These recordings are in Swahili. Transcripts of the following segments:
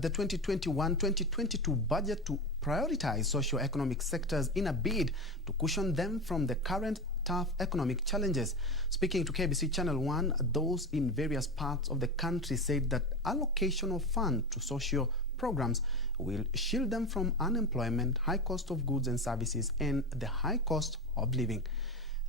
the 2021-2022 budget to prioritize socio-economic sectors in a bid to cushion them from the current tough economic challenges. Speaking to KBC Channel1, those in various parts of the country said that allocation of funds to social programs will shield them from unemployment, high cost of goods and services, and the high cost of living.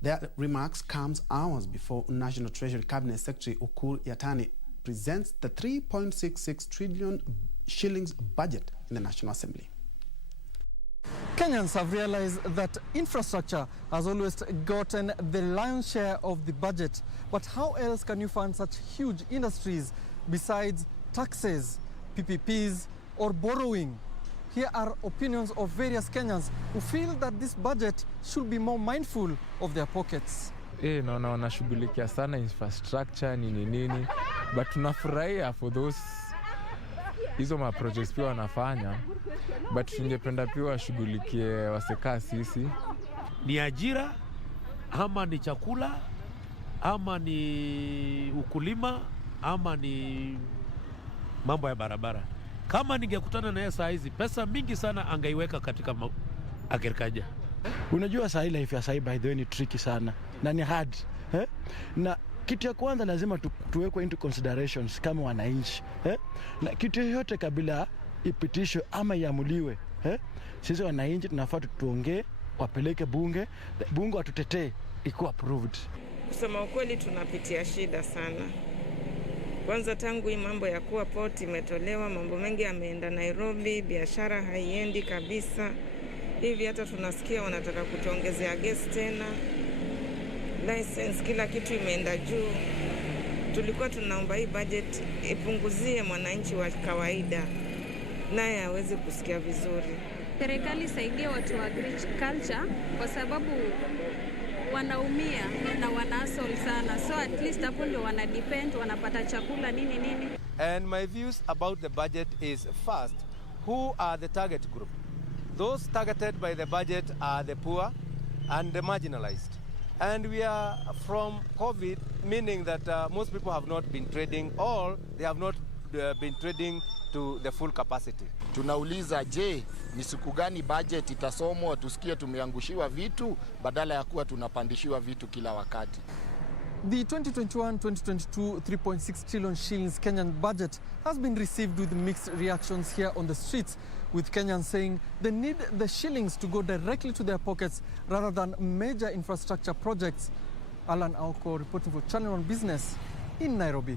Their remarks comes hours before National Treasury Cabinet Secretary Ukur Yatani presents the 3.66 trillion shillings budget in the National Assembly. Kenyans have realized that infrastructure has always gotten the lion's share of the budget. But how else can you fund such huge industries besides taxes, PPPs, or borrowing? Here are opinions of various Kenyans who feel that this budget should be more mindful of their pockets. Naona wanashughulikia sana infrastructure nini, but tunafurahia for those hizo ma projects pia wanafanya, but tungependa pia washughulikie wasekaa sisi. Ni ajira ama ni chakula ama ni ukulima ama ni mambo ya barabara. Kama ningekutana na yeye saa hizi, pesa mingi sana angeiweka katika agriculture. Unajua saa hii life ya saa hii by the way ni tricky sana na ni hard. Na kitu ya kwanza lazima tuwekwe into considerations kama wananchi. Na kitu yoyote kabla ipitishwe ama iamuliwe, sisi wananchi tunafaa tuongee, wapeleke bunge watutetee ikuwa approved. Kusema ukweli tunapitia shida sana. Kwanza tangu hii mambo ya kuwa port imetolewa, mambo mengi yameenda Nairobi, biashara haiendi kabisa. Hivi hata tunasikia wanataka kutuongezea gas tena. License, kila kitu imeenda juu. Tulikuwa tunaomba hii budget ipunguzie mwananchi wa kawaida, naye aweze kusikia vizuri. Serikali saidie watu wa agriculture kwa sababu wanaumia na wanasol sana. So at least hapo ndio wanadepend, wanapata chakula nini. And my views about the budget is first, who are the target group? Those targeted by the budget are the poor and the marginalized. And we are from COVID, meaning that most people have not been trading or they have not been trading to the full capacity. Tunauliza, je, ni siku gani budget itasomwa tusikie tumeangushiwa vitu badala ya kuwa tunapandishiwa vitu kila wakati? The 2021-2022 3.6 trillion shillings Kenyan budget has been received with mixed reactions here on the streets, with Kenyans saying they need the shillings to go directly to their pockets rather than major infrastructure projects. Ukur reporting for Channel1 Business in Nairobi.